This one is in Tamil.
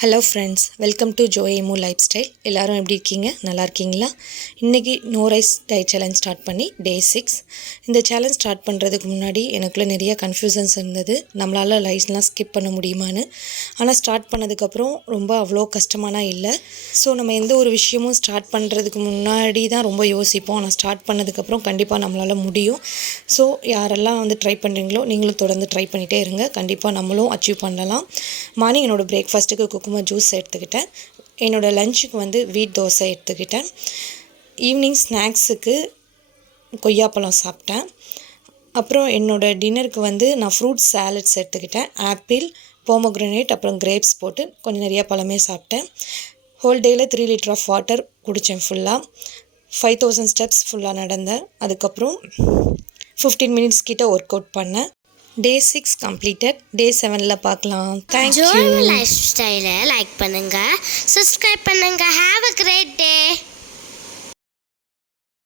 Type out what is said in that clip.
ஹலோ ஃப்ரெண்ட்ஸ் வெல்கம் டு ஜோ எமோ லைஃப் ஸ்டைல் எல்லோரும் எப்படி இருக்கீங்க? நல்லா இருக்கீங்களா? இன்றைக்கி no rice diet challenge start பண்ணி டே சிக்ஸ் இந்த சேலஞ்ச் ஸ்டார்ட் பண்ணுறதுக்கு முன்னாடி எனக்குள்ளே நிறைய கன்ஃபியூசன்ஸ் இருந்தது. நம்மளால் லைஃப்லாம் ஸ்கிப் பண்ண முடியுமான்னு. ஆனால் ஸ்டார்ட் பண்ணதுக்கப்புறம் ரொம்ப அவ்வளோ கஷ்டமானா இல்லை. ஸோ நம்ம எந்த ஒரு விஷயமும் ஸ்டார்ட் பண்ணுறதுக்கு முன்னாடி தான் ரொம்ப யோசிப்போம். ஆனால் ஸ்டார்ட் பண்ணதுக்கப்புறம் கண்டிப்பாக நம்மளால் முடியும். ஸோ யாரெல்லாம் வந்து ட்ரை பண்ணுறீங்களோ நீங்களும் தொடர்ந்து ட்ரை பண்ணிகிட்டே இருங்க. கண்டிப்பாக நம்மளும் அச்சீவ் பண்ணலாம். மார்னிங் என்னோட பிரேக்ஃபாஸ்ட்டுக்கு குக்குமா ஜூஸ் எடுத்துக்கிட்டேன். என்னோடய லஞ்சுக்கு வந்து வீட் தோசை எடுத்துக்கிட்டேன். ஈவினிங் ஸ்நாக்ஸுக்கு கொய்யாப்பழம் சாப்பிட்டேன். அப்புறம் என்னோடய டின்னருக்கு வந்து நான் ஃப்ரூட் சாலட்ஸ் எடுத்துக்கிட்டேன். ஆப்பிள் போமோக்ரனேட் அப்புறம் கிரேப்ஸ் போட்டு கொஞ்சம் நிறையா பழமே சாப்பிட்டேன். ஹோல் டேயில் த்ரீ லிட்டர் ஆஃப் வாட்டர் குடித்தேன் ஃபுல்லாக ஃபைவ் தௌசண்ட் ஸ்டெப்ஸ் ஃபுல்லாக நடந்தேன். அதுக்கப்புறம் ஃபிஃப்டீன் மினிட்ஸ் கிட்ட ஒர்க் அவுட் பண்ணேன். டே சிக்ஸ் கம்ப்ளீட்டட் டே செவனில் பார்க்கலாம். தேங்க்யூ லைஃப் ஸ்டைலை லைக் பண்ணுங்க. சப்ஸ்கிரைப் பண்ணுங்க. Have a great day